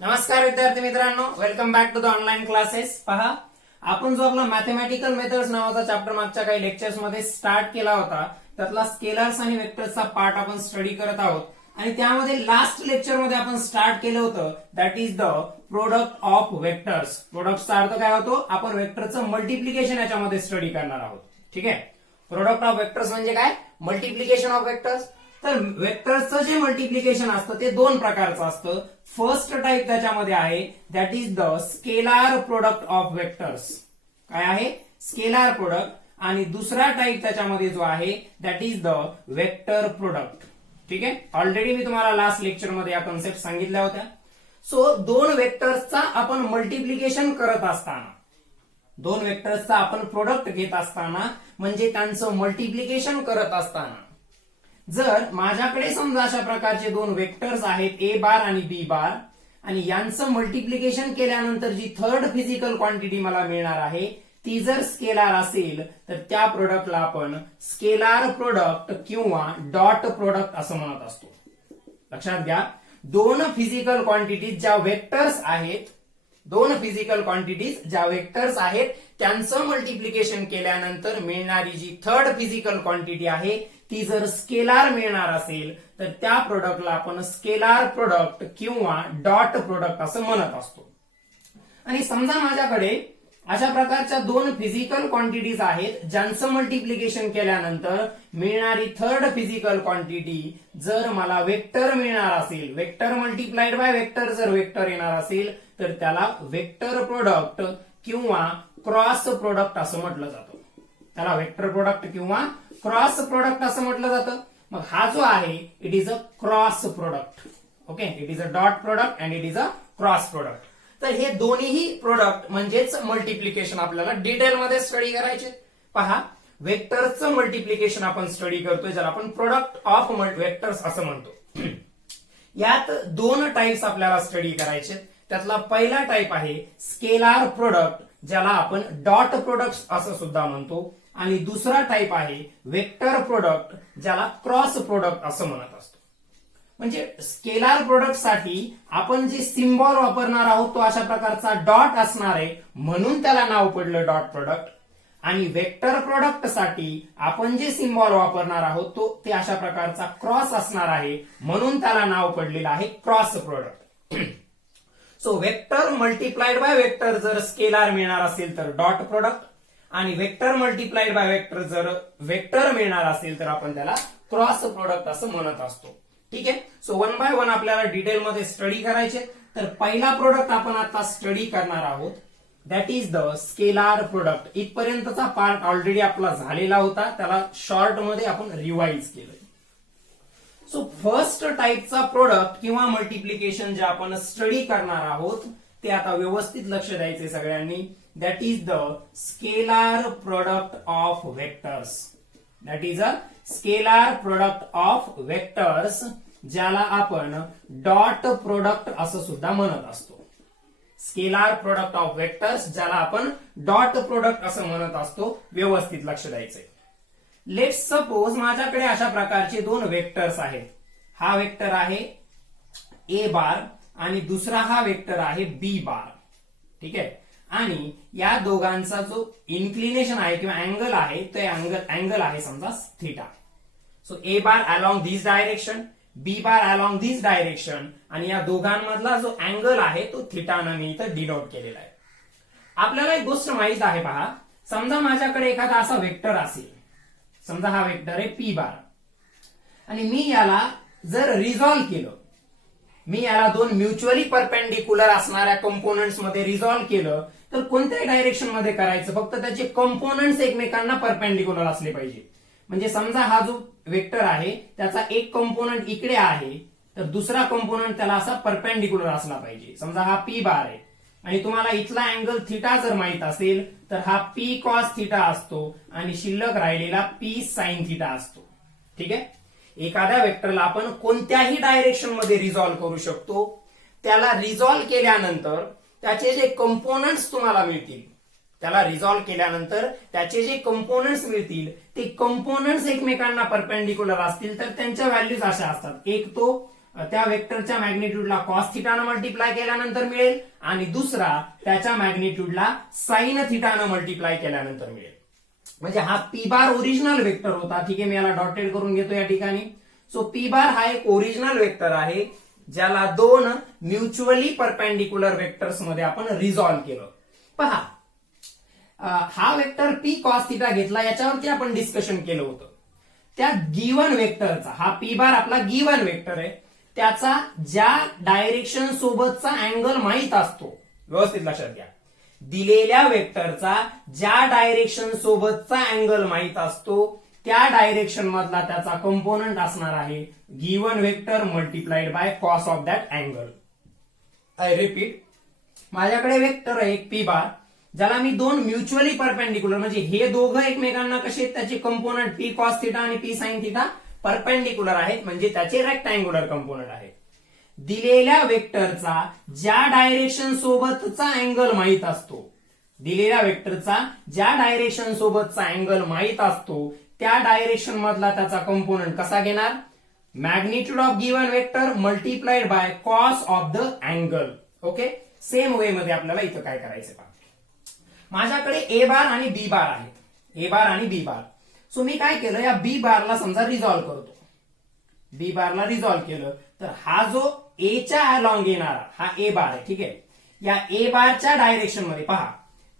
नमस्कार विद्यार्थी मित्रांनो, welcome back to the online classes. पहा, आपण जो आपला मॅथमॅटिकल मेथड्स नावाचा चॅप्टर मागच्या काही लेक्चर्स मध्ये स्टार्ट केला होता, त्यातला स्केलर्स आणि वेक्टर्सचा पार्ट आपण स्टडी करत आहोत. आणि त्यामध्ये लास्ट लेक्चर मध्ये आपण स्टार्ट केलं होतं, that is the product of vectors. प्रोडक्टचा अर्थ काय होतो? आपण वेक्टरचं मल्टिप्लिकेशन याच्यामध्ये स्टडी करणार आहोत. ठीक आहे. प्रोडक्ट ऑफ वेक्टर्स म्हणजे काय? Multiplication of vectors. तर वेक्टर्सचं जे मल्टिप्लिकेशन असतं ते दोन प्रकारचं असतं. फर्स्ट टाइप त्याच्यामध्ये आहे that is the scalar product of vectors. काय आहे? Scalar product. आणि दुसरा टाइप त्याच्यामध्ये जो आहे that is the vector product. ठीक आहे. ऑलरेडी मी तुम्हाला लास्ट लेक्चर मध्ये या कन्सेप्ट सांगितल्या होत्या. सो दोन वेक्टर्सचा आपण मल्टिप्लिकेशन करत असताना, दोन वेक्टर्सचा आपण प्रोडक्ट घेत असताना म्हणजे त्यांचं मल्टिप्लिकेशन करत असताना, जर माझ्याकडे समजा अशा प्रकारचे दोन वेक्टर्स आहेत ए बार आणि बी बार, आणि यांचं मल्टिप्लिकेशन केल्यानंतर जी थर्ड फिजिकल क्वांटिटी मला मिळणार आहे ती जर स्केलार असेल तर त्या प्रोडक्टला आपण स्केलार प्रोडक्ट किंवा डॉट प्रोडक्ट असं म्हणत असतो. लक्षात घ्या, दोन फिजिकल क्वांटिटीज ज्या वेक्टर्स आहेत, दोन फिजिकल क्वांटिटीज ज्या वेक्टर्स आहेत त्यांचं मल्टिप्लिकेशन केल्यानंतर मिळणारी जी थर्ड फिजिकल क्वांटिटी आहे ती जर स्केलार मिळणार असेल तर त्या प्रोडक्टला आपण स्केलार प्रोडक्ट किंवा डॉट प्रोडक्ट असं म्हणत असतो. आणि समजा माझ्याकडे अशा प्रकारच्या दोन फिजिकल क्वांटिटीज आहेत ज्यांचं मल्टिप्लिकेशन केल्यानंतर मिळणारी थर्ड फिजिकल क्वांटिटी जर मला वेक्टर मिळणार असेल, वेक्टर मल्टिप्लाइड बाय वेक्टर जर वेक्टर येणार असेल तर त्याला वेक्टर प्रोडक्ट किंवा क्रॉस प्रोडक्ट असं म्हटलं जातं. त्याला वेक्टर प्रोडक्ट किंवा क्रॉस प्रोडक्ट असं म्हटलं जातं. मग हा जो आहे it is a cross product. Okay, it is a dot product and it is a cross product. तर हे दोन्हीही प्रोडक्ट म्हणजेच मल्टिप्लिकेशन आपल्याला डिटेलमध्ये स्टडी करायचे. पहा, वेक्टरचं मल्टिप्लिकेशन आपण स्टडी करतोय ज्याला आपण प्रोडक्ट ऑफ वेक्टर्स असं म्हणतो. यात दोन टाइप्स आपल्याला स्टडी करायचे. त्यातला पहिला टाइप आहे स्केलार प्रोडक्ट ज्याला आपण डॉट प्रोडक्ट असं सुद्धा म्हणतो, आणि दुसरा टाइप आहे वेक्टर प्रोडक्ट ज्याला क्रॉस प्रोडक्ट असं म्हणत असतो. म्हणजे स्केलार प्रोडक्ट साठी आपण जे सिम्बॉल वापरणार आहोत तो अशा प्रकारचा डॉट असणार आहे म्हणून त्याला नाव पडलं डॉट प्रोडक्ट. आणि वेक्टर प्रोडक्ट साठी आपण जे सिम्बॉल वापरणार आहोत तो ते अशा प्रकारचा क्रॉस असणार आहे म्हणून त्याला नाव पडलेलं आहे cross product. So vector multiplied by vector जर स्केलार मिळणार असेल तर डॉट प्रोडक्ट, आणि वेक्टर मल्टिप्लाइड बाय वेक्टर जर वेक्टर मिळणार असेल तर आपण त्याला क्रॉस प्रोडक्ट असं म्हणत असतो. ठीक आहे. सो वन बाय वन आपल्याला डिटेलमध्ये स्टडी करायचे. तर पहिला प्रोडक्ट आपण आता स्टडी करणार आहोत that is the scalar product. इथपर्यंतचा पार्ट ऑलरेडी आपला झालेला होता, त्याला शॉर्ट मध्ये आपण रिवाइज केलं. सो फर्स्ट टाइपचा प्रोडक्ट किंवा मल्टिप्लिकेशन जे आपण स्टडी करणार आहोत ते आता व्यवस्थित लक्ष द्यायचे सगळ्यांनी. That is the scalar product of vectors. That is a scalar product of vectors ज्याला आपण डॉट प्रोडक्ट असं सुद्धा म्हणत असतो. स्केलार प्रोडक्ट ऑफ वेक्टर्स ज्याला आपण डॉट प्रोडक्ट असं म्हणत असतो. व्यवस्थित लक्ष द्यायचंय. लेट्स सपोज माझ्याकडे अशा प्रकारचे दोन वेक्टर्स आहेत. हा वेक्टर आहे ए बार आणि दुसरा हा वेक्टर आहे बी बार. ठीक आहे. आणि या दोघांचा जो इन्क्लिनेशन आहे किंवा अँगल आहे तो अँगल आहे समजा theta. So A bar along this direction, B bar along this direction, आणि या दोघांमधला जो अँगल आहे तो थिटानं मी इथं डिनोट केलेला आहे. आपल्याला एक गोष्ट माहित आहे. पहा, समजा माझ्याकडे एखादा असा वेक्टर असेल, समजा हा वेक्टर आहे पी बार, आणि मी याला जर रिझॉल्व्ह केलं, मी याला दोन म्युच्युअली परपेंडिक्युलर असणाऱ्या कंपोनंट्स मध्ये रिझॉल्व्ह केलं तर कोणत्याही डायरेक्शन मध्ये करायचं, फक्त त्याचे कंपोनंट्स एकमेकांना परपेंडिक्युलर असले पाहिजे. म्हणजे समजा हा जो वेक्टर आहे त्याचा एक कंपोनंट इकडे आहे तर दुसरा कंपोनंट त्याला असा परपेंडिक्युलर असला पाहिजे. समजा हा पी बार आहे आणि तुम्हाला इथला अँगल थिटा जर माहित असेल तर हा पी कॉस थिटा असतो आणि शिल्लक राहिलेला पी साइन थिटा असतो. ठीक आहे. एखाद्या वेक्टरला आपण कोणत्याही डायरेक्शन मध्ये रिझॉल्व्ह करू शकतो. त्याला रिझॉल्व्ह केल्यानंतर त्याचे जे कंपोनंट्स तुम्हाला मिळतील, त्याला रिझॉल्व्ह केल्यानंतर त्याचे जे कंपोनंट्स मिळतील ते कंपोनंट्स एकमेकांना परपेंडिक्युलर असतील तर त्यांच्या व्हॅल्यूज अशा असतात. एक तो त्या वेक्टरच्या मॅग्निट्यूडला कॉस थिटानं मल्टिप्लाय केल्यानंतर मिळेल आणि दुसरा त्याच्या मॅग्निट्यूडला साइन थिटानं मल्टिप्लाय केल्यानंतर मिळेल. म्हणजे हा पी बार ओरिजिनल वेक्टर होता. ठीक आहे, मी याला डॉटेड करून घेतो या ठिकाणी. सो पी बार हा एक ओरिजिनल वेक्टर आहे ज्याला दोन म्युच्युअली परपेंडिक्युलर वेक्टर्स मध्ये आपण रिझॉल्व्ह केलं. पहा, हा वेक्टर पी कॉस थिटा घेतला, याच्यावरती आपण डिस्कशन केलं होतं. त्या गिवन वेक्टरचा, हा पी बार आपला गिवन वेक्टर आहे, त्याचा ज्या डायरेक्शन सोबतचा अँगल माहित असतो, व्यवस्थित लक्षात घ्या, दिलेल्या वेक्टरचा ज्या डायरेक्शन सोबतचा अँगल माहित असतो त्या डायरेक्शन मधला त्याचा कंपोनंट असणार आहे given vector multiplied by cos of that angle. I repeat, माझ्याकडे वेक्टर आहे एक पी बार, ज्याला मी दोन म्युच्युअली परपेंडिक्युलर, म्हणजे हे दोघं एकमेकांना कसे, त्याचे कंपोनंट पी कॉस थिटा आणि पी साइन थिटा परपेंडिक्युलर आहेत, म्हणजे त्याचे रेक्टँग्युलर कंपोनंट आहेत. दिलेल्या वेक्टरचा ज्या डायरेक्शन सोबतचा अँगल माहित असतो, दिलेल्या वेक्टरचा ज्या डायरेक्शन सोबतचा अँगल माहित असतो त्या डायरेक्शन मधला त्याचा कंपोनंट कसा घेणार, magnitude of given vector multiplied by cos of the angle. Okay, same way मध्ये आपल्याला इथं काय करायचं पहा. माझ्याकडे ए बार आणि बी बार आहेत, ए बार आणि बी बार. सो मी काय केलं, या बी बारला समजा रिझॉल्व्ह करतो. बी बारला रिझॉल्व्ह केलं तर हा जो ए च्या अलॉंग येणारा हा ए बार आहे. ठीक आहे, या ए बारच्या डायरेक्शन मध्ये पहा,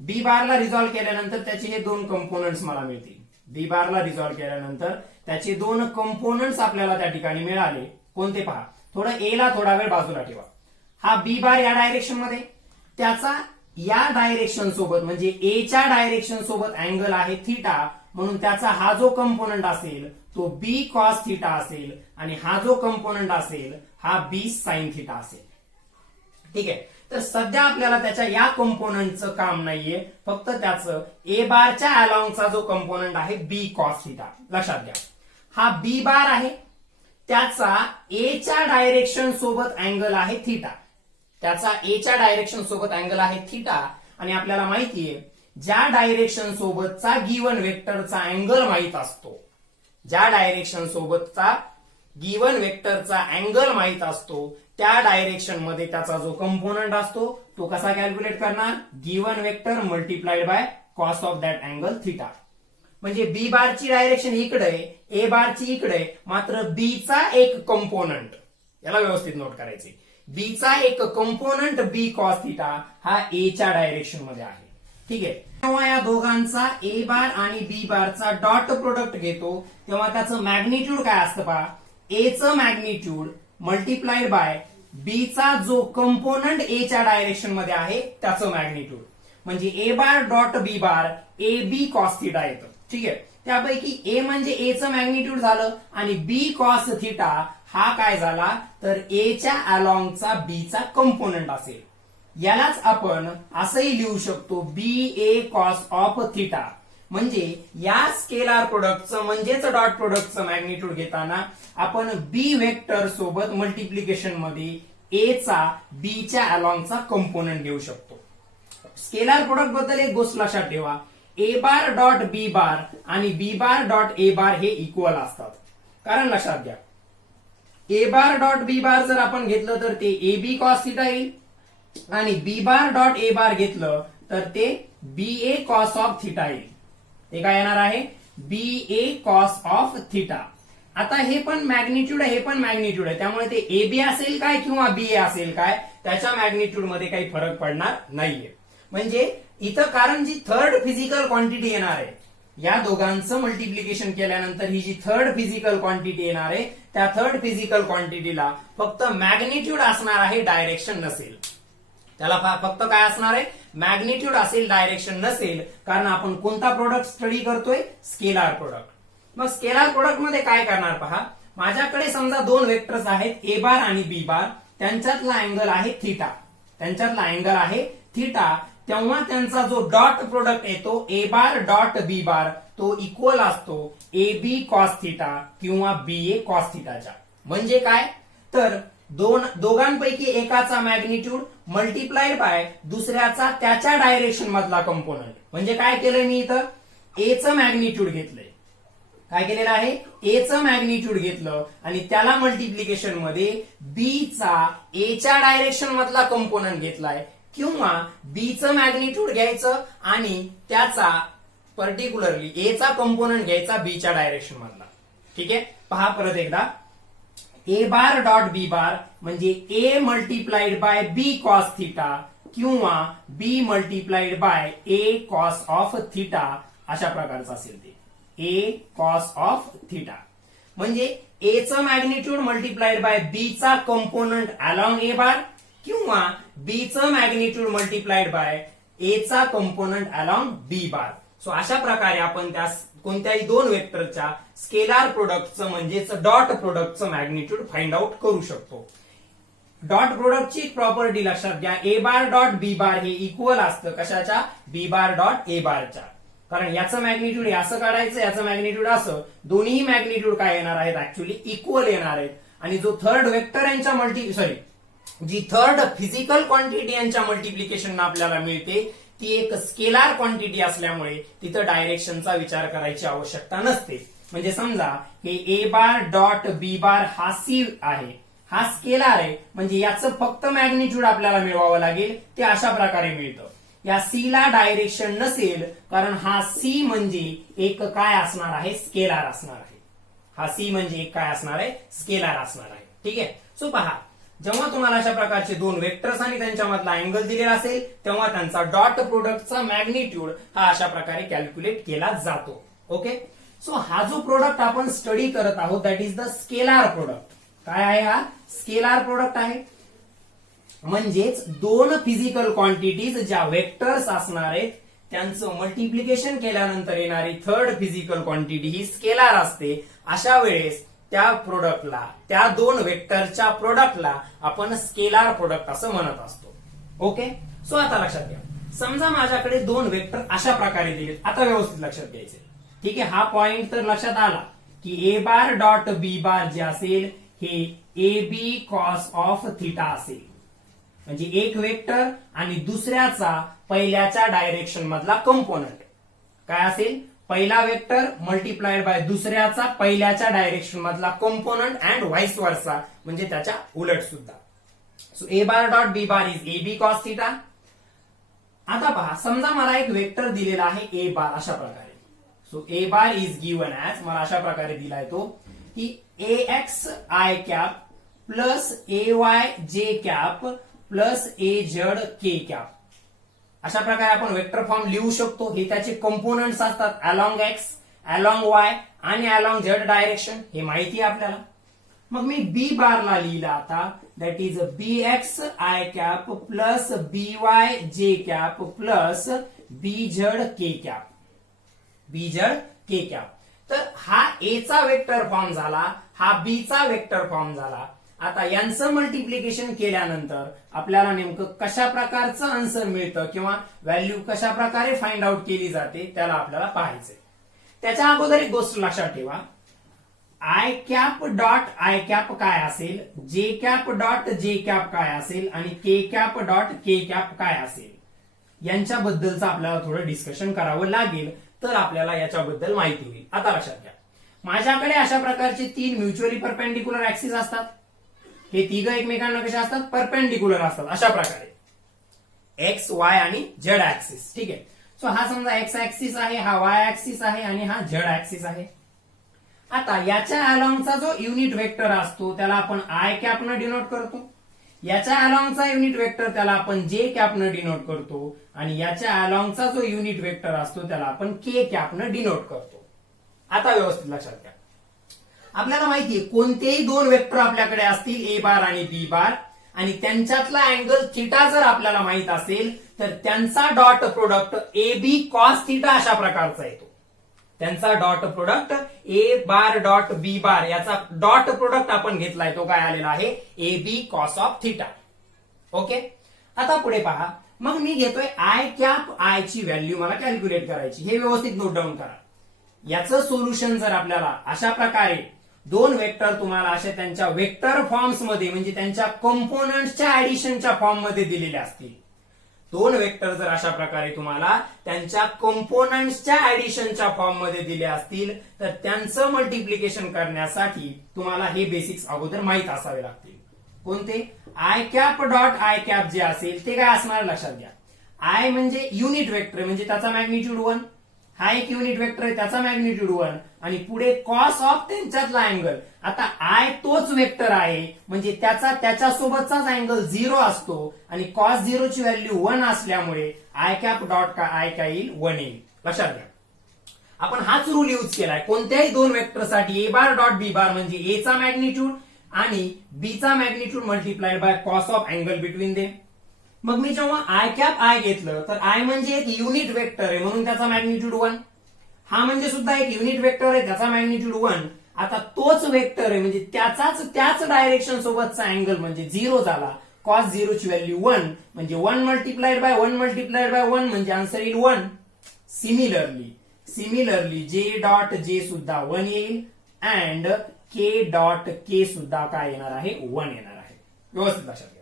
बी बारला रिझॉल्व्ह केल्यानंतर त्याचे हे दोन कंपोनंट्स मला मिळतील. बी बारला रिझॉल्व्ह केल्यानंतर त्याचे दोन कंपोनंट्स आपल्याला त्या ठिकाणी मिळाले. कोणते पहा, थोडं ए ला थोडा वेळ बाजूला ठेवा. हा बी बार या डायरेक्शन मध्ये, त्याचा या डायरेक्शन सोबत म्हणजे ए च्या डायरेक्शन सोबत अँगल आहे थिटा, म्हणून त्याचा हा जो कंपोनंट असेल तो बी कॉस थिटा असेल आणि हा जो कंपोनंट असेल हा बी साइन थिटा असेल. ठीक आहे, तर सध्या आपल्याला त्याच्या या कंपोनंटचं काम नाहीये, फक्त त्याचं ए बारच्या अलॉंगचा जो कंपोनंट आहे बी कॉस थिटा. लक्षात घ्या, हा बी बार आहे, त्याचा ए च्या डायरेक्शन सोबत अँगल आहे थिटा, त्याचा ए च्या डायरेक्शन सोबत अँगल आहे थिटा. आणि आपल्याला माहितीये ज्या डायरेक्शन सोबतचा गिवन वेक्टरचा अँगल माहित असतो, ज्या डायरेक्शन सोबतचा गिवन वेक्टरचा अँगल माहित असतो त्या डायरेक्शन मध्ये त्याचा जो कंपोनंट असतो तो कसा कॅल्क्युलेट करणार, given vector multiplied by cos of that angle theta. म्हणजे बी बारची डायरेक्शन इकडे आहे, ए बारची इकडे आहे, मात्र बी चा एक कंपोनंट, याला व्यवस्थित नोट करायचे, बी चा एक कंपोनंट बी कॉस थिटा हा ए च्या डायरेक्शन मध्ये आहे. ठीक आहे, तेव्हा या दोघांचा ए बार आणि बी बारचा डॉट प्रोडक्ट घेतो तेव्हा त्याचं मॅग्निट्यूड काय असतं पहा, ए चं मॅग्निट्यूड मल्टिप्लाइड बाय बी चा जो कंपोनंट ए च्या डायरेक्शन मध्ये आहे त्याचं मॅग्निट्यूड, म्हणजे A bar dot B bar A B cos theta येतं. ठीक आहे, त्यापैकी ए म्हणजे ए चं मॅग्निट्यूड झालं आणि बी कॉस थिटा हा काय झाला तर ए च्या अलॉंगचा बी चा कंपोनंट असेल. यालाच आपण असंही लिहू शकतो बी ए कॉस ऑफ थिटा. म्हणजे या स्केलार प्रोडक्टचं म्हणजेच डॉट प्रोडक्टचं मॅग्निट्यूड घेताना आपण बी वेक्टर सोबत मल्टिप्लिकेशन मध्ये ए चा बी च्या अलॉंगचा कंपोनंट घेऊ शकतो. स्केलार प्रोडक्ट बद्दल एक गोष्ट लक्षात ठेवा, ए बार डॉट बी बार आणि बी बार डॉट ए बार हे इक्वल असतात. कारण लक्षात घ्या, ए बार डॉट बी बार जर आपण घेतलं तर ते ए बी कॉस थिटा येईल आणि बी बार डॉट ए बार घेतलं तर ते बी ए कॉस ऑफ थिटा येईल. ते काय येणार आहे, बी ए कॉस ऑफ थिटा. आता हे पण मॅग्निट्यूड आहे, हे पण मॅग्निट्यूड आहे, त्यामुळे ते ए बी असेल काय किंवा बी ए असेल काय त्याच्या मॅग्निट्यूड मध्ये काही फरक पडणार नाहीये. म्हणजे इथं कारण जी थर्ड फिजिकल क्वांटिटी येणार आहे, या दोघांचं मल्टिप्लिकेशन केल्यानंतर ही जी थर्ड फिजिकल क्वांटिटी येणार आहे त्या थर्ड फिजिकल क्वांटिटीला फक्त मॅग्निट्यूड असणार आहे, डायरेक्शन नसेल. त्याला फक्त काय असणार आहे, मॅग्निट्यूड असेल, डायरेक्शन नसेल. कारण आपण कोणता प्रोडक्ट स्टडी करतोय, स्केलार प्रोडक्ट. मग स्केलार प्रोडक्ट मध्ये काय करणार पहा, माझ्याकडे समजा दोन वेक्टर्स आहेत ए बार आणि बी बार, त्यांच्यातला अँगल आहे थिटा, त्यांच्यातला अँगल आहे थिटा. तेव्हा त्यांचा जो डॉट प्रोडक्ट येतो ए बार डॉट बी बार तो इक्वल असतो ए बी कॉस थिटा किंवा बी ए कॉस थिटाच्या. म्हणजे काय तर दोघांपैकी एकाचा मॅग्निट्यूड मल्टिप्लाइड बाय दुसऱ्याचा त्याच्या डायरेक्शन मधला कंपोनंट. म्हणजे काय केलंय मी इथं, ए चं मॅग्निट्यूड घेतलंय, काय केलेलं आहे, ए चं मॅग्निट्यूड घेतलं आणि त्याला मल्टिप्लिकेशन मध्ये बी चा ए च्या डायरेक्शन मधला कंपोनंट घेतलाय, किंवा बी चं मॅग्निट्यूड घ्यायचं आणि त्याचा पर्टिक्युलरली ए चा कंपोनंट घ्यायचा बी च्या डायरेक्शन मधला. ठीक आहे, पहा परत एकदा, ए बार डॉट बी बार म्हणजे A multiplied by B cos theta किंवा B multiplied by A cos of theta अशा प्रकारचं असेल ते, ए कॉस ऑफ थिटा म्हणजे ए चं मॅग्निट्यूड मल्टिप्लाइड बाय बी चा कंपोनंट अलॉंग ए बार किंवा बी चं मॅग्निट्यूड मल्टिप्लाइड बाय ए चा component along B bar. So अशा प्रकारे आपण त्या कोणत्याही दोन वेक्टरच्या स्केलार प्रोडक्टचं म्हणजेच डॉट प्रोडक्टचं मॅग्निट्यूड फाइंड आउट करू शकतो. डॉट प्रोडक्टची प्रॉपर्टी लक्षात घ्या, ए बार डॉट बी बार हे इक्वल असतं कशाच्या, बी बार डॉट ए बारच्या. कारण याचं मॅग्निट्यूड असं काढायचं, याचं मॅग्निट्यूड असं, दोन्ही मॅग्निट्यूड काय येणार आहेत, ऍक्च्युअली इक्वल येणार आहेत. आणि जो थर्ड वेक्टर यांच्या जी थर्ड फिजिकल क्वांटिटी यांच्या मल्टिप्लिकेशन आपल्याला मिळते ती एक स्केलार क्वांटिटी असल्यामुळे तिथं डायरेक्शनचा विचार करायची आवश्यकता नसते. म्हणजे समजा हे ए बार डॉट बी बार हा सी आहे, हा स्केलार आहे, म्हणजे याचं फक्त मॅग्निट्यूड आपल्याला मिळवावं लागेल, ते अशा प्रकारे मिळतं. या सी ला डायरेक्शन नसेल कारण हा सी म्हणजे एक काय असणार आहे, स्केलार असणार आहे. हा सी म्हणजे एक काय असणार आहे, स्केलार असणार आहे. ठीक आहे, सो पहा, जेव्हा तुम्हाला अशा प्रकारचे दोन वेक्टर्स आणि त्यांच्यामधला अँगल दिलेला असेल तेव्हा त्यांचा डॉट प्रोडक्टचा मॅग्निट्यूड हा अशा प्रकारे कॅल्क्युलेट केला जातो. ओके, सो हा जो प्रोडक्ट आपण स्टडी करत आहोत that is the scalar product. काय आहे, हा स्केलार प्रोडक्ट आहे. म्हणजेच दोन फिजिकल क्वांटिटीज ज्या वेक्टर्स असणार आहेत त्यांचं मल्टिप्लिकेशन केल्यानंतर येणारी थर्ड फिजिकल क्वांटिटी ही स्केलार असते. अशा वेळेस त्या प्रोडक्टला, त्या दोन वेक्टरच्या प्रोडक्टला आपण स्केलार प्रोडक्ट असं म्हणत असतो. ओके, सो आता लक्षात घ्या, समजा माझ्याकडे दोन वेक्टर अशा प्रकारे दिले. आता व्यवस्थित लक्षात घ्यायचे. ठीक आहे, हा पॉइंट तर लक्षात आला की ए बार डॉट बी बार जे असेल हे A B cos of theta असेल. म्हणजे एक वेक्टर आणि दुसऱ्याचा पहिल्याच्या डायरेक्शन मधला कंपोनंट काय असेल, पहिला वेक्टर मल्टिप्लाइड बाय दुसऱ्याचा पहिल्याच्या डायरेक्शन मधला कंपोनंट अँड व्हाइस वर्सा म्हणजे त्याच्या उलट सुद्धा. So A bar dot B bar is A B cos theta. आता पहा, समजा मला एक वेक्टर दिलेला आहे ए बार अशा प्रकारे. So A bar is given as, मला अशा प्रकारे दिलाय तो की A X I cap plus A Y J cap plus A Z K cap. अशा प्रकारे आपण वेक्टर फॉर्म लिहू शकतो. हे त्याचे कंपोनंट्स असतात, अलॉंग एक्स, अलॉंग वाय आणि अलॉंग झेड डायरेक्शन, हे माहिती आहे आपल्याला. मग मी बी बारला लिहिला आता, that is B X I cap plus B Y J cap plus B Z K cap, B Z K cap. तर हा ए चा वेक्टर फॉर्म झाला, हा बी चा वेक्टर फॉर्म झाला. आता यांचं मल्टिप्लिकेशन केल्यानंतर आपल्याला नेमकं कशा प्रकारचं आन्सर मिळतं किंवा व्हॅल्यू कशा प्रकारे फाइंड आउट केली जाते त्याला आपल्याला पाहायचंय. त्याच्या अगोदर एक गोष्ट लक्षात ठेवा, I cap dot i cap काय असेल, जे कॅप डॉट जे कॅप काय असेल आणि के कॅप डॉट के कॅप काय असेल, यांच्याबद्दलचं आपल्याला थोडं डिस्कशन करावं लागेल तर आपल्याला याच्याबद्दल माहिती होईल. आता लक्षात घ्या, माझ्याकडे अशा प्रकारचे तीन म्युच्युअली परपेंडिक्युलर ऍक्सिस असतात. हे तिघ एकमेकांना कसे असतात, परपेंडिक्युलर असतात अशा प्रकारे, एक्स वाय आणि झेड ऍक्सिस. ठीक आहे, सो हा समजा एक्स ऍक्सिस आहे, हा वाय ऍक्सिस आहे आणि हा झेड ऍक्सिस आहे. आता याच्या अलॉंगचा जो युनिट वेक्टर असतो त्याला आपण आय कॅपनं डिनोट करतो, याच्या अलॉंगचा युनिट वेक्टर त्याला आपण जे कॅपनं डिनोट करतो आणि याच्या अलॉंगचा जो युनिट वेक्टर असतो त्याला आपण के कॅपनं डिनोट करतो. आता व्यवस्थित लक्षात घ्या, आपल्याला माहितीये कोणतेही दोन वेक्टर आपल्याकडे असतील ए बार आणि बी बार आणि त्यांच्यातला अँगल थिटा जर आपल्याला माहित असेल तर त्यांचा dot product A B cos theta अशा प्रकारचा येतो. त्यांचा dot product A bar dot B bar याचा डॉट प्रोडक्ट आपण घेतलाय तो काय आलेला आहे, A B cos of theta. Okay, आता पुढे पहा, मग मी घेतोय आय कॅप, आय ची व्हॅल्यू मला कॅल्क्युलेट करायची, हे व्यवस्थित नोट डाऊन करा. याचं सोल्युशन जर आपल्याला अशा प्रकारे दोन वेक्टर तुम्हाला अशा त्यांच्या वेक्टर फॉर्म्स मध्ये म्हणजे त्यांच्या कंपोनंटच्या ऍडिशनच्या फॉर्म मध्ये दिलेले असतील दोन वेक्टर जर अशा प्रकारे तुम्हाला त्यांच्या कंपोनंट्सच्या ऍडिशनच्या फॉर्म मध्ये दिले असतील तर त्यांचं मल्टिप्लिकेशन करण्यासाठी तुम्हाला हे बेसिक्स अगोदर माहित असावे लागतील. कोणते? I cap dot I cap जे असेल ते काय असणार लक्षात घ्या. आय म्हणजे युनिट वेक्टर म्हणजे त्याचा मॅग्निट्यूड 1, हा एक युनिट वेक्टर आहे त्याचा मॅग्निट्यूड 1 आणि पुढे कॉस ऑफ त्यांच्यातला अँगल. आता आय तोच वेक्टर आहे म्हणजे त्याच्यासोबतचाच अँगल 0 असतो आणि कॉस 0 ची व्हॅल्यू 1 असल्यामुळे आय कॅप डॉट आय काय येईल 1 येईल. लक्षात घ्या आपण हाच रूल यूज केलाय कोणत्याही दोन वेक्टरसाठी. ए बार डॉट बी बार म्हणजे ए चा मॅग्निट्यूड आणि बी चा magnitude multiplied by cos of angle between them. मग मी जेव्हा आय कॅप आय घेतलं तर आय म्हणजे एक युनिट वेक्टर आहे म्हणून त्याचा मॅग्निट्यूड 1, हा म्हणजे सुद्धा एक युनिट वेक्टर आहे त्याचा मॅग्निट्यूड 1. आता तोच वेक्टर आहे म्हणजे त्याच डायरेक्शन सोबतचा अँगल म्हणजे 0 झाला. कॉस 0 ची व्हॅल्यू 1 म्हणजे 1 मल्टिप्लाइड बाय 1 मल्टिप्लाइड बाय 1 म्हणजे आन्सर येईल 1. सिमिलरली जे डॉट जे सुद्धा 1 येईल अँड के डॉट के सुद्धा काय येणार आहे 1 येणार आहे. व्यवस्थित लक्षात घ्या.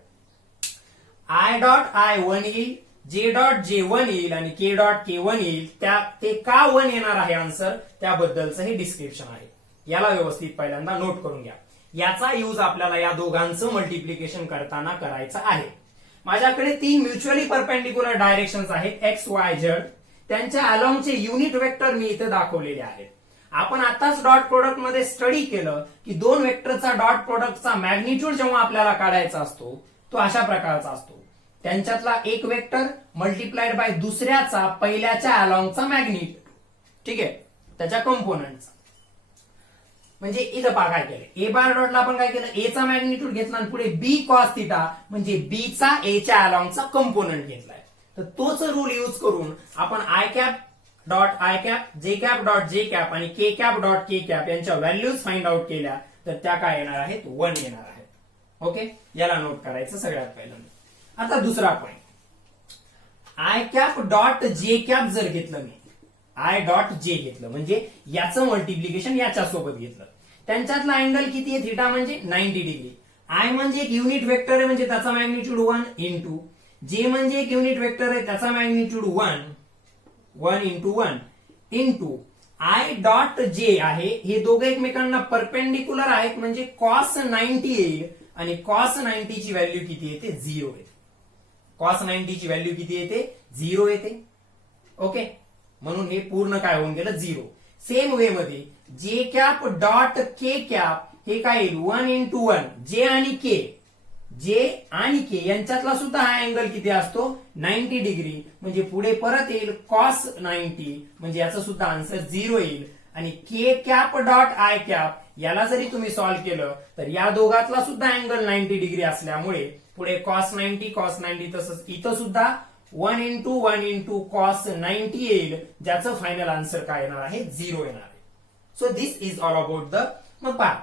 आय डॉट आय 1 येईल, जे डॉट जे 1 येईल आणि के डॉट के 1 येईल. ते का 1 येणार आहे आन्सर त्याबद्दलचं हे डिस्क्रिप्शन आहे. याला व्यवस्थित पहिल्यांदा नोट करून घ्या. याचा यूज आपल्याला या दोघांचं मल्टिप्लिकेशन करताना करायचं आहे. माझ्याकडे 3 म्युच्युअली परपेंडिक्युलर डायरेक्शन्स आहेत एक्स वाय झेड. त्यांच्या अलॉंगचे युनिट वेक्टर मी इथे दाखवलेले आहेत. आपण आताच डॉट प्रोडक्ट मध्ये स्टडी केलं की दोन वेक्टरचा डॉट प्रोडक्टचा मॅग्निट्यूड जेव्हा आपल्याला काढायचा असतो तो अशा प्रकारचा असतो. त्यांच्यातला एक वेक्टर मल्टिप्लाइड बाय दुसऱ्याचा पहिल्याच्या अलॉंगचा मॅग्निट्यूड. ठीक आहे त्याच्या कंपोनंटचा. म्हणजे इथं पहा काय केलं. ए बार डॉटला आपण काय केलं ए चा मॅग्निट्यूड घेतला आणि पुढे बी कॉस थिटा म्हणजे बी चा ए च्या अलॉंगचा कंपोनंट घेतलाय. तर तोच रूल यूज करून आपण I cap dot I cap J cap dot जे कॅप आणि के कॅप डॉट के कॅप यांच्या व्हॅल्यूज फाइंड आउट केल्या तर त्या काय येणार आहेत 1 येणार आहेत. ओके याला नोट करायचं सगळ्यात पहिल्यांदा. आता दुसरा पॉइंट आय कॅप डॉट जे कॅप जर घेतलं मी आय डॉट जे घेतलं म्हणजे याचं मल्टिप्लिकेशन याच्यासोबत घेतलं. त्यांच्यातला अँगल किती आहे थिटा म्हणजे 90 डिग्री. आय म्हणजे एक युनिट वेक्टर आहे म्हणजे त्याचा मॅग्निट्यूड 1 इंटू जे म्हणजे एक युनिट वेक्टर आहे त्याचा magnitude 1 into 1 into I dot जे आहे. हे दोघे एकमेकांना परपेंडिक्युलर आहेत म्हणजे कॉस 90 येईल आणि कॉस 90 ची व्हॅल्यू किती येते 0 येते. कॉस 90 ची व्हॅल्यू किती येते 0 येते. ओके म्हणून हे पूर्ण काय होऊन गेलं 0. सेम वे मध्ये जे कॅप डॉट के कॅप हे काय येईल 1 इंटू 1 जे आणि के यांच्यातला सुद्धा हा अँगल किती असतो 90 डिग्री म्हणजे पुढे परत येईल कॉस 90 म्हणजे याचं सुद्धा आन्सर 0 येईल. आणि K cap dot i cap याला जरी तुम्ही सॉल्व्ह केलं तर या दोघातला सुद्धा अँगल 90 डिग्री असल्यामुळे पुढे कॉस 90 तसंच इथं सुद्धा 1 इंटू कॉस 90 येईल ज्याचं फायनल आन्सर काय येणार आहे 0 येणार आहे. So this is all about the. मग पहा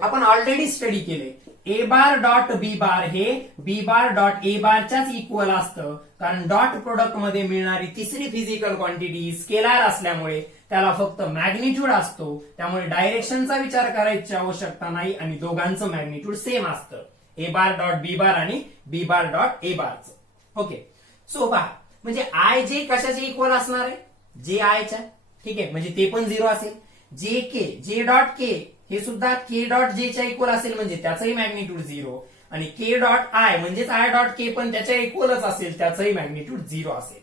आपण ऑलरेडी स्टडी केले ए बार डॉट बी बार हे बी बार डॉट ए बारच्याच इक्वल असतं कारण डॉट प्रोडक्ट मध्ये मिळणारी तिसरी फिजिकल क्वांटिटी स्केलार असल्यामुळे त्याला फक्त मॅग्निट्यूड असतो. त्यामुळे डायरेक्शनचा विचार करायची आवश्यकता नाही आणि दोघांचं मॅग्निट्यूड सेम असतं ए बार डॉट बी बार आणि बी बार डॉट ए बारचं. ओके सो पहा म्हणजे आय जे कशाचे इक्वल असणार आहे जे आयच्या. ठीक आहे म्हणजे ते पण 0 असेल. जे डॉट के हे सुद्धा के डॉट जे च्या इक्वल असेल म्हणजे त्याचंही मॅग्निट्यूड 0 आणि के डॉट आय म्हणजेच आय डॉट के पण त्याच्या इक्वलच असेल त्याचंही मॅग्निट्यूड 0 असेल.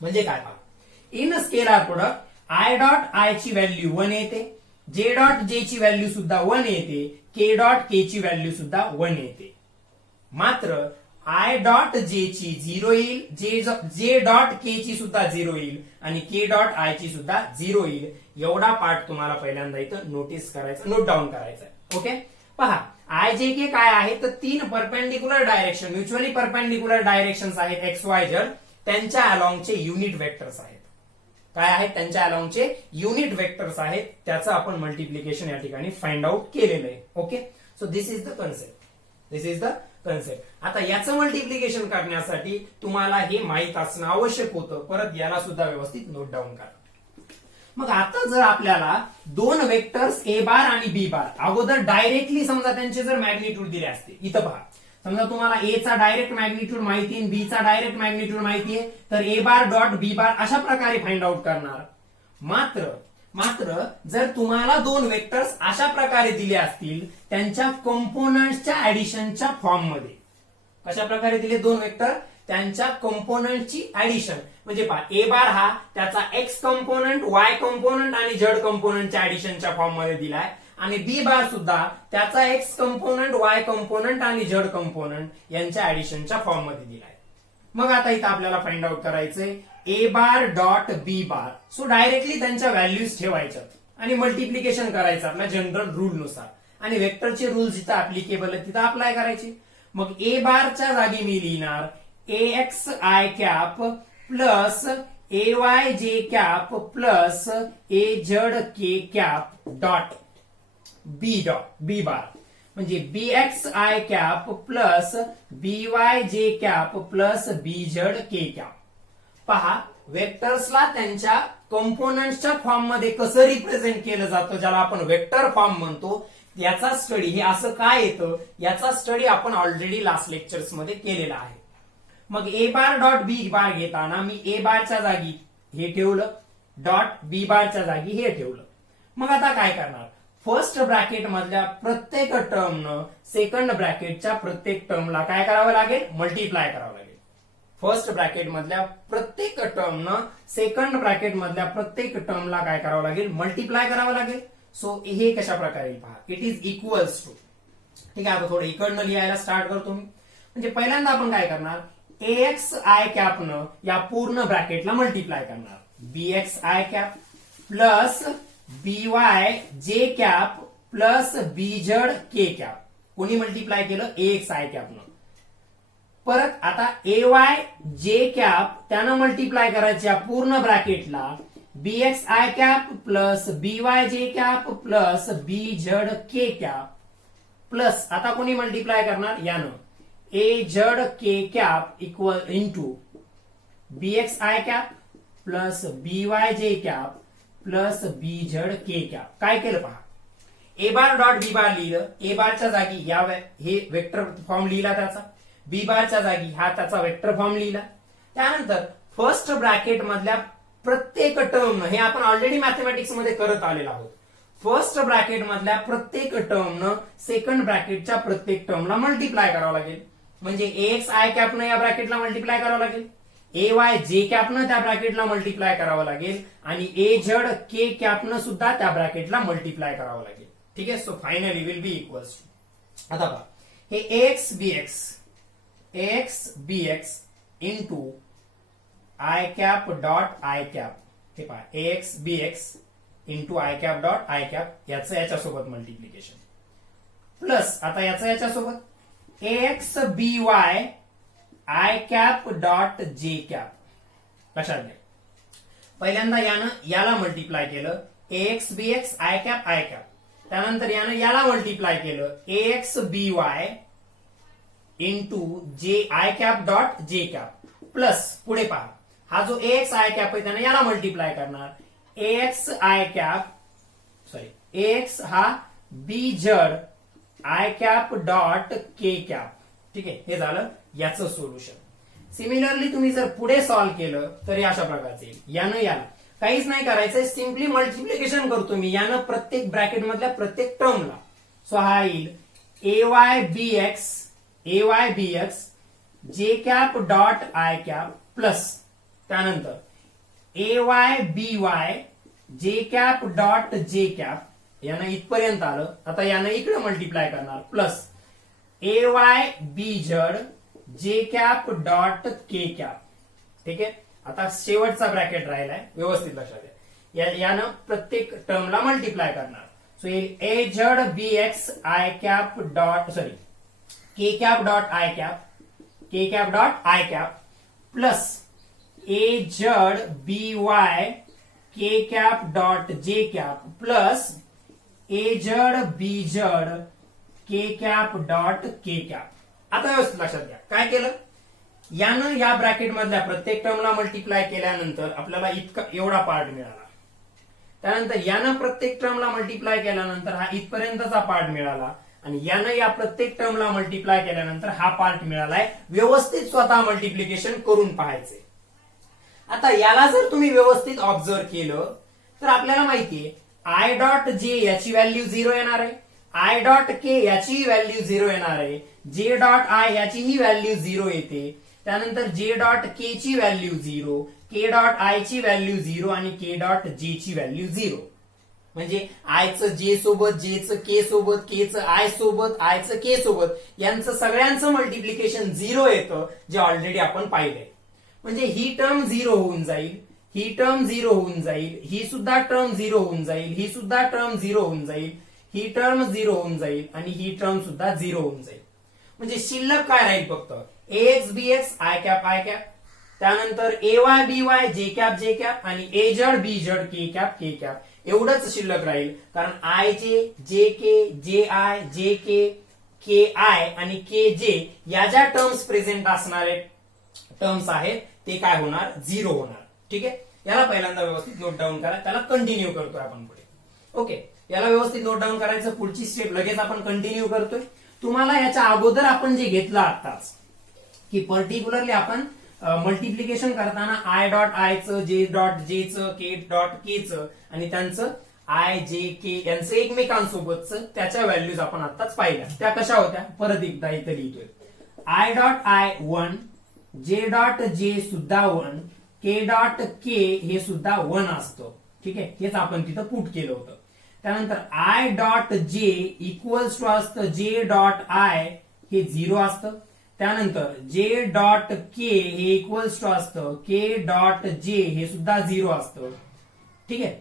म्हणजे काय पहा in scalar product I dot I ची व्हॅल्यू 1 येते, जे डॉट जे ची व्हॅल्यू सुद्धा 1 येते, के डॉट के ची व्हॅल्यू सुद्धा 1 येते. मात्र आय डॉट जे ची 0 येईल, जे डॉट के ची सुद्धा 0 येईल आणि के डॉट आय ची सुद्धा 0 येईल. एवढा पार्ट तुम्हाला पहिल्यांदा इथं नोटीस करायचा नोट डाऊन करायचा आहे. ओके पहा आय जे के काय आहे तर 3 perpendicular direction mutually perpendicular directions आहेत एक्स वाय झेड. त्यांच्या अलॉंगचे युनिट वेक्टर्स आहेत. काय आहेत त्यांच्या अलॉंगचे युनिट वेक्टर्स आहेत. त्याचं आपण मल्टिप्लिकेशन या ठिकाणी फाइंड आउट केलेलं आहे. Okay so this is the concept. आता याचं मल्टिप्लिकेशन करण्यासाठी तुम्हाला हे माहित असणं आवश्यक होतं. परत याला सुद्धा व्यवस्थित नोट डाऊन करा. मग आता जर आपल्याला दोन वेक्टर्स ए बार आणि बी बार अगोदर डायरेक्टली समजा त्यांचे जर मॅग्निट्यूड दिले असते इथं पहा समजा तुम्हाला ए चा डायरेक्ट मॅग्निट्यूड माहिती आहे, बी चा डायरेक्ट मॅग्निट्यूड माहिती आहे, तर ए बार डॉट बी बार अशा प्रकारे फाइंड आउट करणार. मात्र जर तुम्हाला दोन वेक्टर्स अशा प्रकारे दिले असतील त्यांच्या कंपोनंटच्या ऍडिशनच्या फॉर्म मध्ये, कशा प्रकारे दिले दोन वेक्टर त्यांच्या कंपोनंटची ऍडिशन, म्हणजे पहा ए बार हा त्याचा एक्स कंपोनंट, वाय कंपोनंट आणि झेड कंपोनंटच्या ऍडिशनच्या फॉर्म मध्ये दिलाय आणि बी बार सुद्धा त्याचा एक्स कंपोनंट, वाय कंपोनंट आणि झेड कंपोनंट यांच्या ऍडिशनच्या फॉर्म मध्ये दिलाय. मग आता इथं आपल्याला फाइंड आउट करायचंय A bar dot B bar. So directly त्यांच्या व्हॅल्यूज ठेवायच्यात आणि मल्टिप्लिकेशन करायचं आपल्या जनरल रूल नुसार आणि वेक्टरचे रूल जिथं ऍप्लिकेबल आहेत तिथं अप्लाय करायचे. मग ए बारच्या जागी मी लिहिणार A X I cap plus A Y J cap plus A Z K cap dot B bar, म्हणजे B X I cap plus B Y J cap plus B Z K cap. पहा वेक्टर्सला त्यांच्या कंपोनंट्सच्या form मध्ये कसं represent केलं जातं, ज्याला आपण वेक्टर फॉर्म म्हणतो, याचा स्टडी हे असं काय येतं याचा स्टडी आपण ऑलरेडी लास्ट लेक्चर्स मध्ये केलेला आहे. मग ए बार डॉट बी बार घेताना मी ए बारच्या जागी हे ठेवलं, डॉट बी बारच्या जागी हे ठेवलं. मग आता काय करणार, फर्स्ट ब्रॅकेट मधल्या प्रत्येक टर्मनं सेकंड ब्रॅकेटच्या प्रत्येक टर्मला काय करावं लागेल, मल्टिप्लाय करावं लागेल. फर्स्ट ब्रॅकेट मधल्या प्रत्येक टर्मनं सेकंड ब्रॅकेट मधल्या प्रत्येक टर्मला काय करावं लागेल, मल्टिप्लाय करावं लागेल. सो हे कशा प्रकारे पहा, इट इज इक्वल्स टू. ठीक आहे, आता थोडं इकडनं लिहायला स्टार्ट करतो मी. म्हणजे पहिल्यांदा आपण काय करणार, ए एक्स आय कॅपनं या पूर्ण ब्रॅकेटला मल्टिप्लाय करणार, B X I cap plus B Y J cap plus B Z K cap. कोणी मल्टिप्लाय केलं, ए एक्स आय कॅपनं. परत आता ए वाय जे कॅप त्यानं मल्टिप्लाय करायचं या पूर्ण ब्रॅकेटला B X I cap plus B Y J cap plus B Z K cap plus आता कोणी मल्टिप्लाय करणार, यानं A Z K cap equal into B X I cap plus B Y J cap plus B Z K cap. काय केलं पहा, ए bar dot B बार लिहिलं, ए बारच्या जागी या हे वेक्टर फॉर्म लिहिला त्याचा, बी बारच्या जागी हा त्याचा वेक्टर फॉर्म लिहिला. त्यानंतर फर्स्ट ब्रॅकेट मधल्या प्रत्येक टर्म, हे आपण ऑलरेडी मॅथमॅटिक्स मध्ये करत आलेलो आहोत, फर्स्ट ब्रॅकेट मधल्या प्रत्येक टर्मनं सेकंड ब्रॅकेटच्या प्रत्येक टर्मला मल्टिप्लाय करावं लागेल. म्हणजे ए एक्स आय कॅपनं या ब्रॅकेटला मल्टिप्लाय करावं लागेल, ए वाय जे कॅपनं त्या ब्रॅकेटला मल्टिप्लाय करावं लागेल आणि ए झेड के कॅपनं सुद्धा त्या ब्रॅकेटला मल्टिप्लाय करावं लागेल. ठीक आहे, so finally will be equals to. आता पहा, हे x B x into i cap dot I cap, हे पहा x B x into i cap dot I cap याचं याच्यासोबत मल्टिप्लिकेशन प्लस आता याचं याच्यासोबत x b y i cap dot जे कॅप. लक्षात घ्या, पहिल्यांदा यानं याला मल्टिप्लाय केलं x B X I cap, त्यानंतर यानं याला मल्टिप्लाय केलं एक्स बी वाय इंटू जे आय कॅप डॉट जे कॅप प्लस पुढे पहा, हा जो एक्स आय कॅप आहे त्यानं याला मल्टिप्लाय करणार एक्स आय कॅप एक्स हा B Z I cap dot K cap. ठीक आहे, हे झालं याचं सोल्युशन. सिमिलरली तुम्ही जर पुढे सॉल्व्ह केलं तर हे अशा प्रकारचे येईल, यानं याला काहीच नाही करायचंय, सिम्पली मल्टिप्लिकेशन करतो मी यानं प्रत्येक ब्रॅकेट मधल्या प्रत्येक टर्मला. सो हा येईल A Y B X J cap dot I cap plus त्यानंतर A Y B Y J cap dot जे कॅप, यानं इथपर्यंत आलं. आता यानं इकडे मल्टिप्लाय करणार प्लस ए Y B Z J cap dot के कॅप. ठीक आहे, आता शेवटचा ब्रॅकेट राहिलाय, व्यवस्थित लक्षात घ्या, यानं प्रत्येक टर्मला मल्टिप्लाय करणार. So a Z b X I cap dot K cap dot I cap plus A Z b y k cap dot जे cap plus A Z B Z K cap dot K cap. आता व्यवस्थित लक्षात घ्या, काय केलं, यानं या bracket मधल्या प्रत्येक टर्मला मल्टिप्लाय केल्यानंतर आपल्याला एवढा पार्ट मिळाला. त्यानंतर यानं प्रत्येक टर्मला मल्टिप्लाय केल्यानंतर हा इथपर्यंतचा पार्ट मिळाला आणि यानं या प्रत्येक टर्मला मल्टिप्लाय केल्यानंतर हा पार्ट मिळालाय. व्यवस्थित स्वतः मल्टिप्लिकेशन करून पाहायचे. आता याला जर तुम्ही व्यवस्थित ऑब्झर्व केलं तर आपल्याला माहितीये आय डॉट जे याची व्हॅल्यू 0 येणार आहे, आय डॉट के याची व्हॅल्यू 0 येणार आहे, जे डॉट आय याचीही व्हॅल्यू 0 येते, त्यानंतर जे डॉट के ची व्हॅल्यू 0, के डॉट आय ची व्हॅल्यू 0 आणि के डॉट जे ची व्हॅल्यू 0. म्हणजे आयचं जे सोबत, जेचं के सोबत, केचं आय सोबत, आयचं के सोबत यांचं सगळ्यांचं मल्टिप्लिकेशन 0 येतं, जे ऑलरेडी आपण पाहिलंय. म्हणजे ही टर्म 0 होऊन जाईल, ही टर्म 0 होऊन जाईल, ही सुद्धा टर्म 0 होऊन जाईल, ही सुद्धा टर्म 0 होऊन जाईल, ही टर्म 0 होऊन जाईल आणि ही टर्म सुद्धा 0 होऊन जाईल. म्हणजे शिल्लक काय राहील फक्त ax bx I cap I cap, त्यानंतर ay by जे कॅप जे कॅप आणि az bz के कॅप के कॅप एवढंच शिल्लक राहील. कारण आय जे, जे के, जे आय, जे के, के आय आणि के जे या ज्या टर्म्स प्रेझेंट असणारे टर्म्स आहेत ते काय होणार 0 होणार. ठीक आहे, याला पहिल्यांदा व्यवस्थित नोट डाऊन करा, त्याला कंटिन्यू करतोय आपण पुढे. ओके, याला व्यवस्थित नोट डाऊन करायचं. पुढची स्टेप लगेच आपण कंटिन्यू करतोय. तुम्हाला याच्या अगोदर आपण जे घेतलं आताच की पर्टिक्युलरली आपण मल्टिप्लिकेशन करताना I dot आयचं, J dot जेचं, K dot केचं आणि त्यांचं आय जे के यांचं एकमेकांसोबतचं त्याच्या व्हॅल्यूज आपण आताच पाहिल्या. त्या कशा होत्या परत एकदा इथे लिहितोय. I dot I 1, J dot J सुद्धा 1, के डॉट के हे सुद्धा 1 असतं. ठीक आहे, हेच आपण तिथं पुट केलं होतं. त्यानंतर i dot j equals to असतं जे डॉट आय हे 0 असतं. त्यानंतर जे डॉट के हे इक्वल्स टू असतं के डॉट जे हे सुद्धा 0 असतं. ठीक आहे,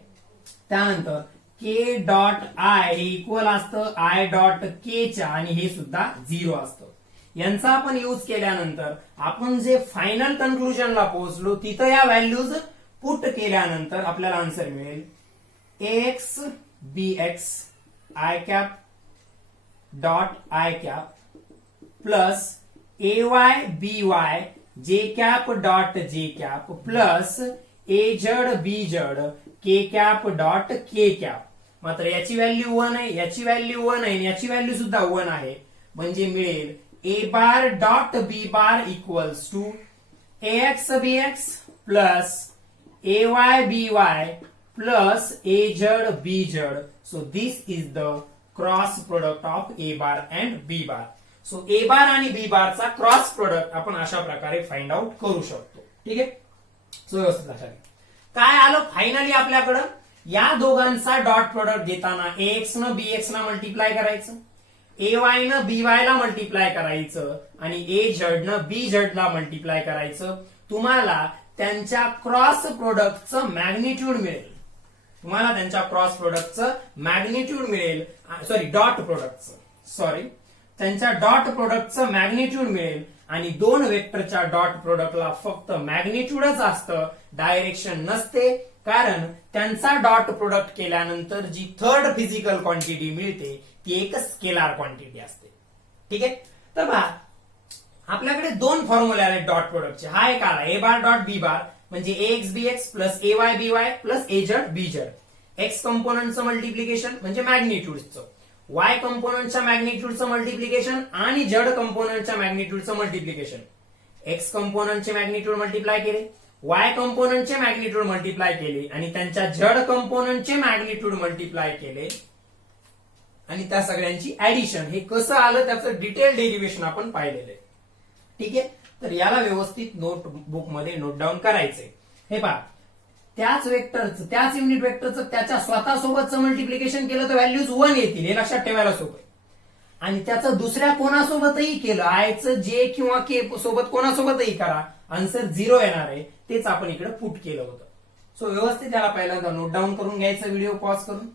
त्यानंतर के डॉट आय हे इक्वल असतं आय डॉट के च्या आणि हे सुद्धा 0 असतं. यांचा आपण यूज केल्यानंतर आपण जे फायनल कन्क्लुजनला पोहोचलो तिथं या व्हॅल्यूज पुट केल्यानंतर आपल्याला आन्सर मिळेल ax bx I cap dot I cap plus ay by जे कॅप डॉट जे कॅप प्लस az bz के कॅप डॉट के कॅप. मात्र याची व्हॅल्यू 1 आहे, याची व्हॅल्यू 1 आहे, याची व्हॅल्यू सुद्धा 1 आहे. म्हणजे मिळेल a bar dot b bar equals to ax bx plus ay by plus az bz. So this is the cross product of a bar and b bar. So a bar आणि b बारचा cross product आपण अशा प्रकारे find out करू शकतो. ठीक आहे, so व्यवस्थित लक्षात घ्या. काय आलं फायनली आपल्याकडं या दोघांचा डॉट प्रोडक्ट घेताना ax न bx ला मल्टिप्लाय करायचं, ay न by ला मल्टिप्लाय करायचं आणि az न bz ला मल्टिप्लाय करायचं. तुम्हाला त्यांच्या क्रॉस प्रोडक्टचं मॅग्निट्यूड मिळेल. तुम्हाला त्यांच्या क्रॉस प्रोडक्टचं मॅग्निट्यूड मिळेल. सॉरी, डॉट प्रोडक्टचं, सॉरी, त्यांच्या डॉट प्रोडक्टचं मॅग्निट्यूड मिळेल. आणि दोन वेक्टरच्या डॉट प्रोडक्टला फक्त मॅग्निट्यूडच असतं, डायरेक्शन नसते. कारण त्यांचा डॉट प्रोडक्ट केल्यानंतर जी थर्ड फिजिकल क्वांटिटी मिळते ती एक स्केलार क्वांटिटी असते. ठीक आहे, तर पहा आपल्याकडे दोन फॉर्म्युले आले डॉट प्रोडक्टचे. हा एक आला ए बार डॉट बी बार म्हणजे ax bx plus ay by plus az bz. X कंपोनंटचं मल्टिप्लिकेशन म्हणजे मॅग्निट्यूडचं, वाय कंपोनंटच्या मॅग्निट्यूडचं मल्टिप्लिकेशन आणि झेड कंपोनंटच्या मॅग्निट्यूडचं मल्टिप्लिकेशन. एक्स कंपोनंटचे मॅग्निट्यूड मल्टिप्लाय केले, वाय कंपोनंटचे मॅग्निट्यूड मल्टिप्लाय केले आणि त्यांच्या झेड कंपोनंटचे मॅग्निट्यूड मल्टिप्लाय केले आणि त्या सगळ्यांची ऍडिशन. हे कसं आलं त्याचं डिटेल डेरिव्हेशन आपण पाहिलेलं आहे. ठीक आहे, तर याला व्यवस्थित नोटबुक मध्ये नोट डाऊन करायचंय. हे पहा, त्याच वेक्टरचं, त्याच युनिट वेक्टरचं त्याच्या स्वतःसोबतचं मल्टिप्लिकेशन केलं तर व्हॅल्यूज 1 येतील, हे लक्षात ठेवायला सोपं. आणि त्याचं दुसऱ्या कोणासोबतही केलं, आयचं जे किंवा के सोबत कोणासोबतही करा, आन्सर 0 येणार आहे. तेच आपण इकडे पुट केलं होतं. सो व्यवस्थित याला पहिल्यांदा नोट डाऊन करून घ्यायचं व्हिडिओ पॉज करून.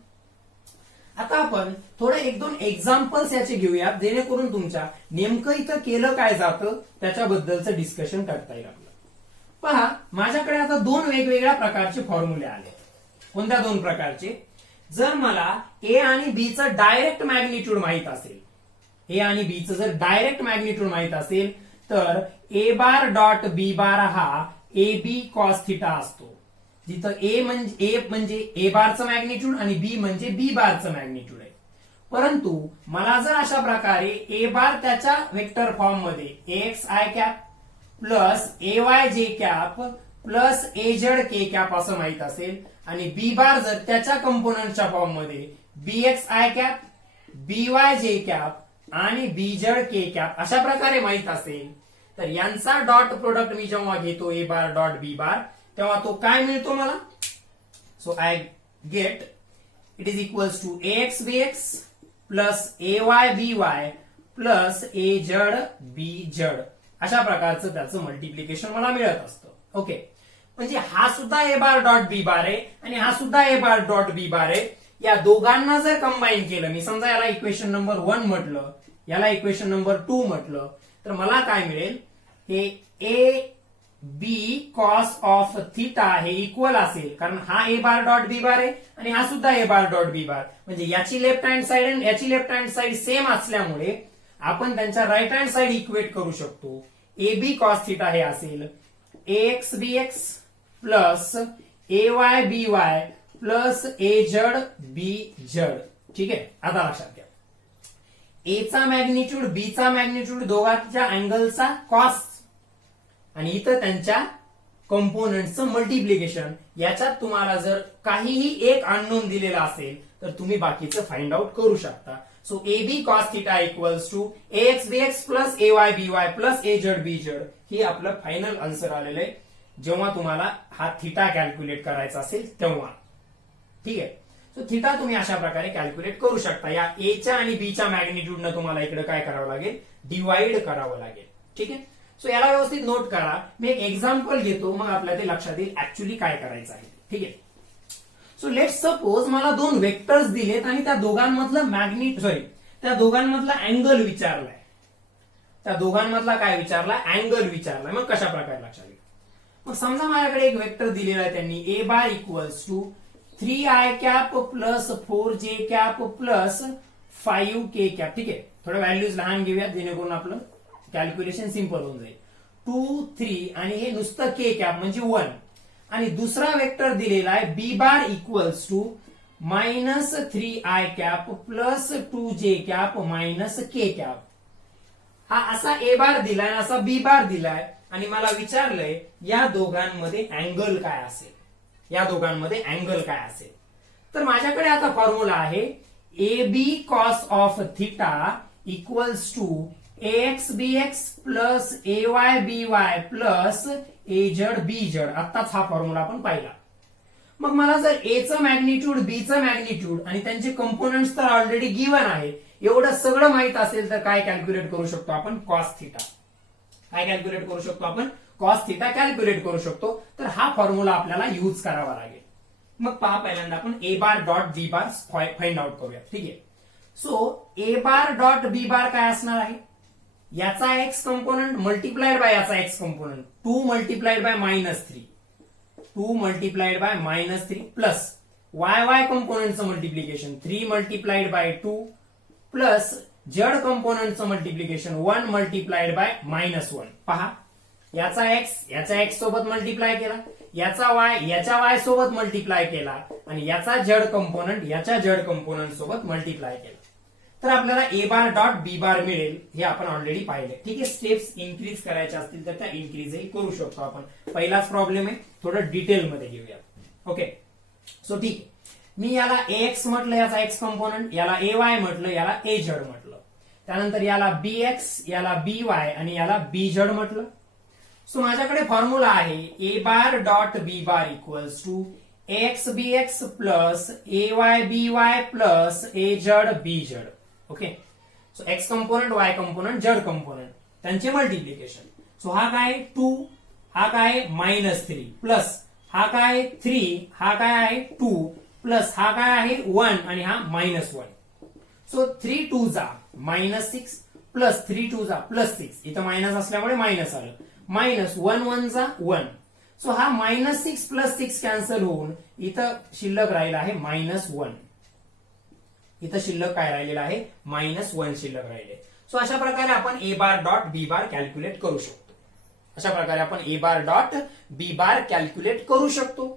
आता आपण थोडे 1-2 एक्झाम्पल्स याचे घेऊयात जेणेकरून तुमच्या नेमकं इथं केलं काय जातं त्याच्याबद्दलचं डिस्कशन करता येईल आपलं. पहा, माझ्याकडे आता 2 वेगवेगळ्या प्रकारचे फॉर्म्युले आले. कोणत्या 2 प्रकारचे? जर मला ए आणि बी चं डायरेक्ट मॅग्निट्यूड माहित असेल, ए आणि बी चं जर डायरेक्ट मॅग्निट्यूड माहित असेल तर ए बार डॉट बी बार हा ए बी कॉस थिटा असतो. जिथं ए म्हणजे ए बारचं मॅग्निट्यूड आणि बी म्हणजे बी बारचं मॅग्निट्यूड आहे. परंतु मला जर अशा प्रकारे ए बार त्याच्या वेक्टर फॉर्म मध्ये X I cap plus A Y J cap plus A Z K cap असं माहित असेल आणि बी बार जर त्याच्या कंपोनंटच्या फॉर्म मध्ये B X I cap B Y J cap आणि बी झेड के कॅप अशा प्रकारे माहित असेल तर यांचा डॉट प्रोडक्ट मी जेव्हा घेतो ए बार डॉट बी बार तेव्हा तो काय मिळतो मला. So I get it is equals to a x B x plus A Y B Y plus A Z B z अशा प्रकारचं त्याचं मल्टिप्लिकेशन मला मिळत असतं. ओके, म्हणजे हा सुद्धा ए बार डॉट बी बार आहे आणि हा सुद्धा ए बार डॉट बी बार आहे. या दोघांना जर कंबाईन केलं, मी समजा याला इक्वेशन नंबर 1 म्हटलं, याला इक्वेशन नंबर 2 म्हटलं, तर मला काय मिळेल, हे A B cos of theta हे इक्वल असेल, कारण हा ए बार डॉट बी बार आहे आणि हा सुद्धा ए बार डॉट बी बार, म्हणजे याची लेफ्ट हँड साइड आणि याची लेफ्ट हँड साइड सेम असल्यामुळे आपण त्यांच्या राईट हँड साइड इक्वेट करू शकतो. ए बी कॉस थिटा हे असेल A x B x plus A Y B Y plus A Z B Z. ठीक आहे, आता लक्षात घ्या, ए चा मॅग्निट्यूड बी चा मॅग्निट्यूड दोघांच्या अँगलचा कॉस आणि इथं त्यांच्या कंपोनंटचं मल्टिप्लिकेशन. याच्यात तुम्हाला जर काहीही एक अननोन दिलेला असेल तर तुम्ही बाकीचं फाइंड आउट करू शकता. So a B cos theta equals to a x B x plus A Y B Y plus A Z B Z हे आपलं फायनल आन्सर आलेलं आहे जेव्हा तुम्हाला हा थिटा कॅल्क्युलेट करायचा असेल तेव्हा. ठीक आहे, सो थिटा तुम्ही अशा प्रकारे कॅल्क्युलेट करू शकता. या ए च्या आणि बी च्या मॅग्निट्यूडनं तुम्हाला इकडे काय करावं लागेल, डिवाइड करावं लागेल. ठीक आहे, सो याला व्यवस्थित नोट करा. मी एक एक्झाम्पल घेतो, मग आपल्याला ते लक्षात येईल ऍक्च्युली काय करायचं आहे. ठीक आहे, सो लेट सपोज मला 2 वेक्टर्स दिलेत आणि त्या दोघांमधलं त्या दोघांमधला अँगल विचारलाय. त्या दोघांमधला काय विचारला, अँगल विचारलाय. मग कशा प्रकारे लक्षात येईल, मग समजा माझ्याकडे एक वेक्टर दिलेला आहे त्यांनी A bar equals to 3i cap plus 4j cap plus 5k cap. ठीक आहे, थोडं व्हॅल्यूज लहान घेऊयात जेणेकरून आपलं कॅल्क्युलेशन सिंपल होऊन जाईल. 2, 3 आणि हे नुसतं के कॅप म्हणजे 1 आणि दुसरा वेक्टर दिलेला आहे b bar equals to minus 3i cap plus 2j cap minus k cap. हा असा ए बार दिलाय आणि असा बी बार दिलाय आणि मला विचारलंय या दोघांमध्ये अँगल काय असेल, या दोघांमध्ये अँगल काय असेल. तर माझ्याकडे आता फॉर्म्युला आहे A B cos of theta equals to a x B x plus A Y B Y plus A Z B z. आत्ताच हा फॉर्म्युला आपण पाहिला. मग मला जर ए चं मॅग्निट्यूड बी चं मॅग्निट्यूड आणि त्यांचे कंपोनंट्स तर ऑलरेडी गिव्हन आहे, एवढं सगळं माहित असेल तर काय कॅल्क्युलेट करू शकतो आपण, कॉस थिटा. काय कॅल्क्युलेट करू शकतो आपण, कॉस थिटा कॅल्क्युलेट करू शकतो. तर हा फॉर्म्युला आपल्याला युज करावा लागेल. मग पहा, पहिल्यांदा आपण A bar dot B bar find out करूया. ठीक आहे, so A bar dot B बार काय असणार आहे, याचा एक्स कंपोनंट मल्टिप्लाइड बाय याचा X component 2 multiplied by -3 2 multiplied by -3 plus Y Y कंपोनंटचं multiplication 3 multiplied by 2 plus Z कंपोनंटचं मल्टिप्लिकेशन 1 मल्टिप्लाइड बाय -1. पहा, याचा एक्स सोबत मल्टिप्लाय केला, याचा वाय याच्या वाय सोबत मल्टिप्लाय केला आणि याचा झेड कंपोनंट याच्या झेड कंपोनंट सोबत मल्टिप्लाय केला. तर आपल्याला ए बार डॉट बी बार मिळेल. हे आपण ऑलरेडी पाहिले. ठीक आहे, स्टेप्स इन्क्रीज करायच्या असतील तर त्या इन्क्रीजही करू शकतो आपण. पहिलाच प्रॉब्लेम आहे, थोडं डिटेलमध्ये घेऊया. ओके, सो ठीक आहे, मी याला ए एक्स म्हटलं याचा एक्स कंपोनंट, याला ए वाय म्हटलं, याला ए झेड म्हटलं, त्यानंतर याला बी एक्स, याला बी वाय आणि याला बी झेड म्हटलं. सो माझ्याकडे फॉर्म्युला आहे A bar dot B bar equals to x B x plus A Y B Y plus A Z B Z. Okay, so X component, Y component, Z component त्यांचे multiplication. So हा काय 2, हा काय -3 plus हा काय 3, हा काय आहे 2 प्लस हा काय आहे 1 आणि हा -1. सो 3 2 जा -6 प्लस 3 2 जा +6. इथं मायनस असल्यामुळे मायनस आलं. -1 1 जा 1. सो हा -6 + 6 कॅन्सल होऊन इथं शिल्लक राहिला आहे -1. इथं शिल्लक काय राहिलेलं आहे, -1 शिल्लक राहिले. सो अशा प्रकारे आपण A bar dot B bar calculate करू शकतो. अशा प्रकारे आपण A bar dot B bar calculate करू शकतो.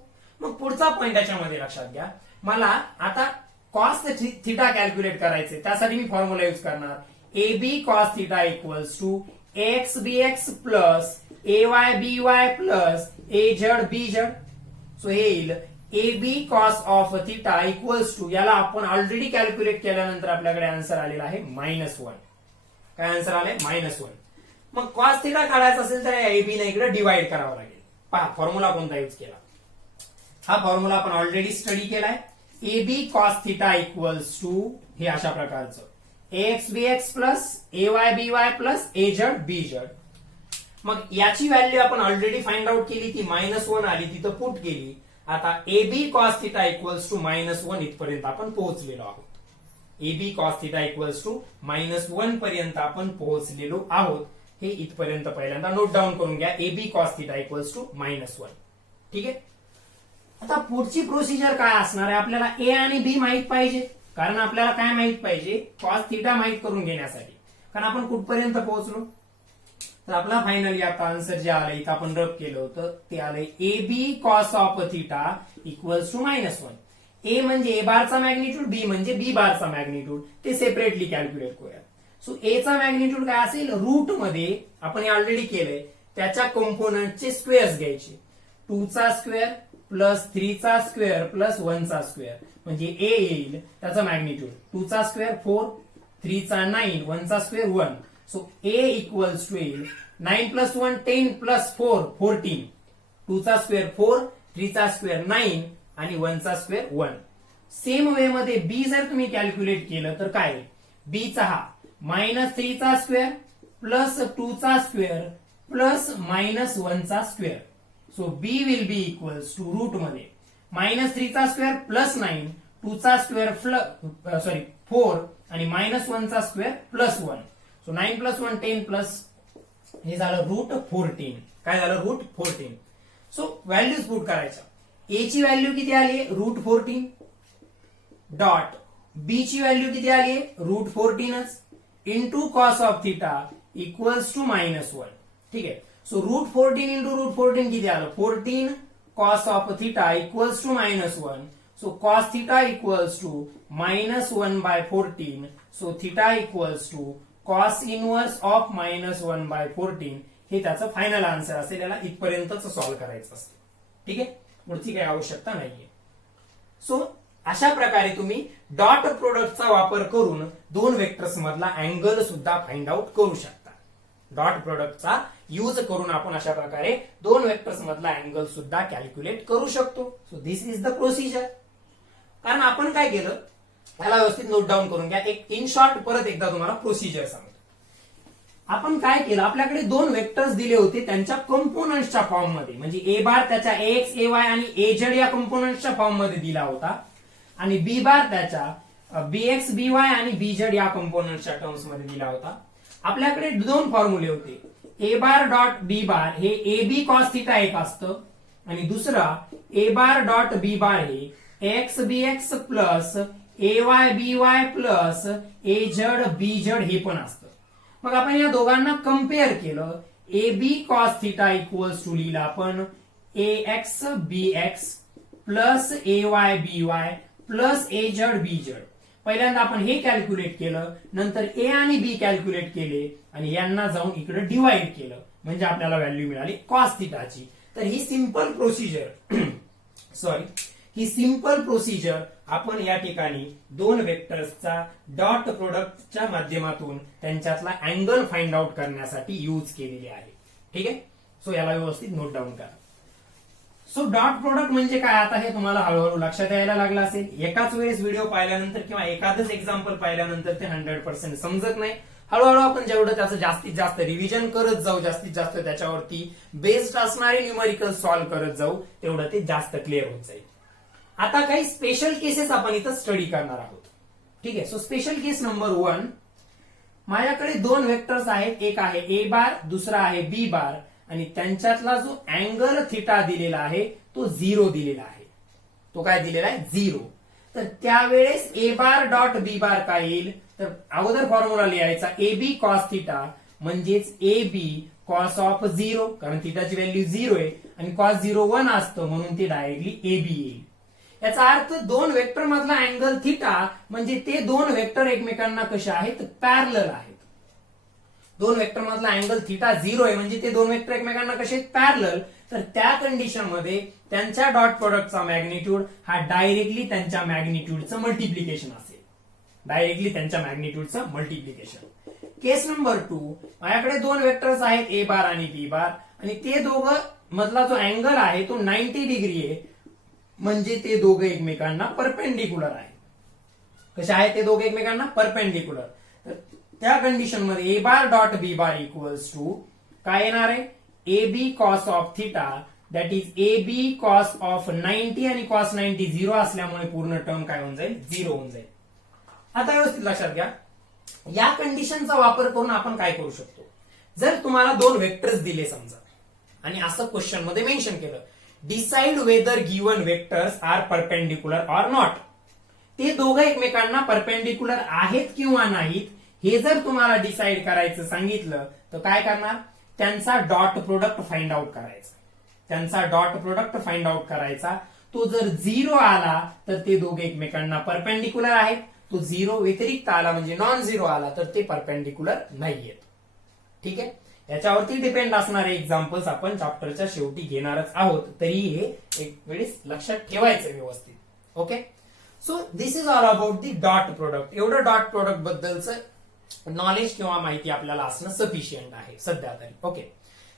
मग पुढचा पॉइंट याच्यामध्ये लक्षात घ्या, मला आता कॉस थिटा कॅल्क्युलेट करायचे, त्यासाठी मी फॉर्म्युला युज करणार a B cos theta equals to x B x plus A Y B Y plus A Z B z. So हे येईल a B cos of theta equals to, याला आपण already calculate केल्यानंतर आपल्याकडे answer आलेला आहे -1. काय आन्सर आलाय -1. मग कॉस थिटा काढायचा असेल तर ए बी ने इकडे डिवाइड करावं लागेल. पहा फॉर्म्युला कोणता युज केला, हा फॉर्म्युला आपण ऑलरेडी स्टडी केलाय. A B cos theta equals to हे अशा प्रकारचं x B x plus A Y B Y plus A Z B z. मग याची व्हॅल्यू आपण ऑलरेडी फाइंड आउट केली, ती -1 आली, तिथं पुट केली. आता a B cos theta equals to -1 इथपर्यंत आपण पोहोचलेलो आहोत. A B cos theta equals to -1 पर्यंत आपण पोहोचलेलो आहोत. हे इथपर्यंत पहिल्यांदा नोट डाऊन करून घ्या. A B cos theta equals to -1. ठीक आहे. आता पुढची प्रोसिजर काय असणार आहे, आपल्याला ए आणि बी माहित पाहिजे, कारण आपल्याला काय माहित पाहिजे, कॉस थिटा माहित करून घेण्यासाठी. कारण आपण कुठपर्यंत पोहोचलो, तर आपला फायनली आता आन्सर जे आलंय इथं आपण रब केलं होतं ते आलंय a B cos of theta equals to -1. A म्हणजे ए बारचा मॅग्निट्यूड, बी म्हणजे बी बारचा मॅग्निट्यूड, ते सेपरेटली कॅल्क्युलेट करूया. सो ए चा मॅग्निट्यूड काय असेल, रूट मध्ये आपण हे ऑलरेडी केलंय, त्याच्या कंपोनंटचे स्क्वेअर्स घ्यायचे. 2 चा स्क्वेअर प्लस 3 चा स्क्वेअर प्लस 1 चा स्क्वेअर म्हणजे ए येईल त्याचा मॅग्निट्यूड. 2 चा स्क्वेअर 4, 3 चा 9, 1 चा square 1. So a equals to येईल 9 प्लस 1 10 प्लस 4 14. 2 चा स्क्वेअर 4, 3 चा स्क्वेअर 9 आणि 1 चा स्क्वेअर 1. सेम वे मध्ये बी जर तुम्ही कॅल्क्युलेट केलं तर काय, बी चा हा -3 चा स्क्वेअर प्लस 2 चा स्क्वेअर प्लस -1 चा square. So b will be equals to root मध्ये -3 चा स्क्वेअर प्लस 9, 2 चा स्क्वेअर 4 आणि -1 चा square plus 1. So 9 plus 1 10 plus हे झालं रूट 14. काय झालं, रूट 14. सो व्हॅल्यूज पुट करायच्या. ए ची व्हॅल्यू किती आली, रूट 14 डॉट बी ची व्हॅल्यू किती आली, रूट 14च into cos of theta equals to -1. ठीक आहे. सो रूट 14 इंटू रूट 14 किती आलं, 14 cos of theta equals to -1. So cos theta equals to -1/14. So theta equals to cos inverse of -1/14. हे त्याचं फायनल आन्सर असेल. याला इथपर्यंतच सॉल्व्ह करायचं असतं. ठीक आहे, पुढची काही आवश्यकता नाहीये. सो अशा प्रकारे तुम्ही डॉट प्रोडक्टचा वापर करून दोन वेक्टर्स मधला अँगल सुद्धा फाइंड आउट करू शकता. डॉट प्रोडक्टचा यूज करून आपण अशा प्रकारे दोन वेक्टर्स मधला अँगल सुद्धा कॅल्क्युलेट करू शकतो. So this is the procedure. कारण आपण काय केलं, याला व्यवस्थित नोट डाऊन करून घ्या. एक इन शॉर्ट परत एकदा तुम्हाला प्रोसिजर सांगतो. आपण काय केलं, आपल्याकडे दोन वेक्टर्स दिले होते त्यांच्या कंपोनंट्सच्या फॉर्म मध्ये, म्हणजे ए बार त्याच्या एक्स ए वाय आणि ए झेड या कंपोनंट्सच्या फॉर्म मध्ये दिला होता आणि बी बार त्याच्या बी एक्स बी वाय आणि बी झेड या कंपोनंट्सच्या टर्म्स मध्ये दिला होता. आपल्याकडे दोन फॉर्म्युले होते. ए बार डॉट बी बार हे ए बी कॉस थिटा एक असतं आणि दुसरा ए बार डॉट बी बार हे x B x plus A Y B Y plus A Z B Z हे पण असतं. मग आपण या दोघांना कम्पेअर केलं. A B cos theta equals to लिहिला आपण A x B x plus A Y B Y plus A Z B Z. पहिल्यांदा आपण हे कॅल्क्युलेट केलं, नंतर ए आणि बी कॅल्क्युलेट केले आणि यांना जाऊन इकडे डिवाइड केलं, म्हणजे आपल्याला व्हॅल्यू मिळाली कॉस थिटाची. तर ही सिंपल प्रोसिजर आपण या ठिकाणी दोन वेक्टर्सचा डॉट प्रोडक्टच्या माध्यमातून त्यांच्यातला अँगल फाइंड आउट करण्यासाठी यूज केलेली आहे. ठीक आहे. सो याला व्यवस्थित नोट डाऊन करा. सो डॉट प्रोडक्ट म्हणजे काय, आता हे तुम्हाला हळूहळू लक्षात यायला लागलं असेल. एकाच वेळेस व्हिडिओ पाहिल्यानंतर किंवा एखादंच एक्झाम्पल पाहिल्यानंतर ते 100% समजत नाही. हळूहळू आपण जेवढं त्याचं जास्तीत जास्त रिव्हिजन करत जाऊ, जास्तीत जास्त त्याच्यावरती बेस्ड असणारे न्यूमेरिकल सॉल्व्ह करत जाऊ, तेवढं ते जास्त क्लिअर होत जाईल. आता काही स्पेशल केसेस आपण इथं स्टडी करणार आहोत. ठीक आहे. सो स्पेशल केस नंबर 1, माझ्याकडे दोन वेक्टर्स आहेत. एक आहे ए बार, दुसरा आहे बी बार आणि त्यांच्यातला जो अँगल थिटा दिलेला आहे तो 0 दिलेला आहे. तो काय दिलेला आहे, 0. तर त्यावेळेस ए बार डॉट बी बार काय येईल, तर अगोदर फॉर्म्युला लिहायचा ए बी कॉस थिटा म्हणजेच ए बी कॉस ऑफ 0, कारण थिटाची व्हॅल्यू 0 आहे आणि कॉस 0 1 असतं म्हणून ते डायरेक्टली ए बी येईल. याचा अर्थ दोन वेक्टर मधला अँगल थिटा म्हणजे ते दोन वेक्टर एकमेकांना कसे आहेत, पॅरलल आहेत. दोन वेक्टर मधला अँगल थिटा 0 आहे म्हणजे ते दोन वेक्टर एकमेकांना कसे आहेत, पॅरलल. तर त्या कंडिशन मध्ये त्यांच्या डॉट प्रोडक्टचा मॅग्निट्यूड हा डायरेक्टली त्यांच्या मॅग्निट्यूडचं मल्टिप्लिकेशन असेल. डायरेक्टली त्यांच्या मॅग्निट्यूडचं मल्टिप्लिकेशन. केस नंबर 2, माझ्याकडे दोन वेक्टर्स आहेत ए बार आणि बी बार आणि ते दोघं मधला जो अँगल आहे तो 90 डिग्री आहे म्हणजे ते दोघं एकमेकांना परपेंडिक्युलर आहे. कसे आहे ते दोघे एकमेकांना परपेंडिक्युलर. तर त्या कंडिशन मध्ये A bar dot B bar equals to काय येणार आहे, A B cos of theta that is A B cos of 90 आणि कॉस 90 0 असल्यामुळे पूर्ण टर्म काय होऊन जाईल, 0 होऊन जाईल. आता व्यवस्थित लक्षात घ्या, या कंडिशनचा वापर करून आपण काय करू शकतो. जर तुम्हाला दोन वेक्टर्स दिले समजा आणि असं क्वेश्चन मध्ये मेन्शन केलं, decide whether given vectors are perpendicular or not. ते दोघं एकमेकांना परपेंडिक्युलर आहेत किंवा नाहीत हे जर तुम्हाला डिसाइड करायचं सांगितलं तर काय करणार, त्यांचा डॉट प्रोडक्ट फाइंड आउट करायचा. त्यांचा डॉट प्रोडक्ट फाइंड आउट करायचा. तो जर 0 आला तर ते दोघे एकमेकांना परपेंडिक्युलर आहेत. तो 0 व्यतिरिक्त आला म्हणजे नॉन 0 आला तर ते परपेंडिक्युलर नाहीयेत. ठीक आहे, याच्यावरती डिपेंड असणारे एक्झाम्पल्स आपण चॅप्टरच्या शेवटी घेणारच आहोत. तरी हे एक वेळेस लक्षात ठेवायचं व्यवस्थित. Okay, so this is all about the dot product. एवढं डॉट प्रोडक्ट बद्दलचं नॉलेज किंवा माहिती आपल्याला असणं सफिशियंट आहे सध्या तरी. ओके,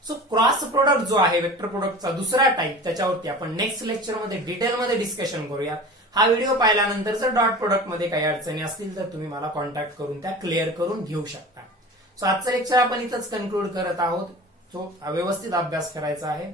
सो क्रॉस प्रोडक्ट जो आहे वेक्टर प्रोडक्टचा दुसरा टाईप, त्याच्यावरती आपण नेक्स्ट लेक्चरमध्ये डिटेलमध्ये डिस्कशन करूया. हा व्हिडिओ पाहिल्यानंतर जर डॉट प्रोडक्ट मध्ये काही अडचणी असतील तर तुम्ही मला कॉन्टॅक्ट करून त्या क्लिअर करून घेऊ शकता. सो आजचं लेक्चर आपण इथंच कन्क्लूड करत आहोत. सो व्यवस्थित अभ्यास करायचा आहे.